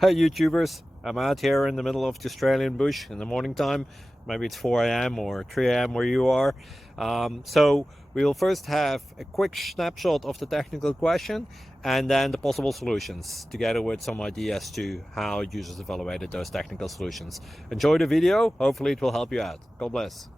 Hey YouTubers, I'm out here in the middle of the Australian bush in the morning time. Maybe it's 4 a.m. or 3 a.m. where you are. So we will first have a quick snapshot of the technical question and then the possible solutions, together with some ideas to how users evaluated those technical solutions. Enjoy the video, hopefully it will help you out. God bless.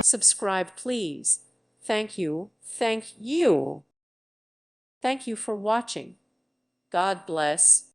Subscribe, please. Thank you. Thank you. Thank you for watching. God bless.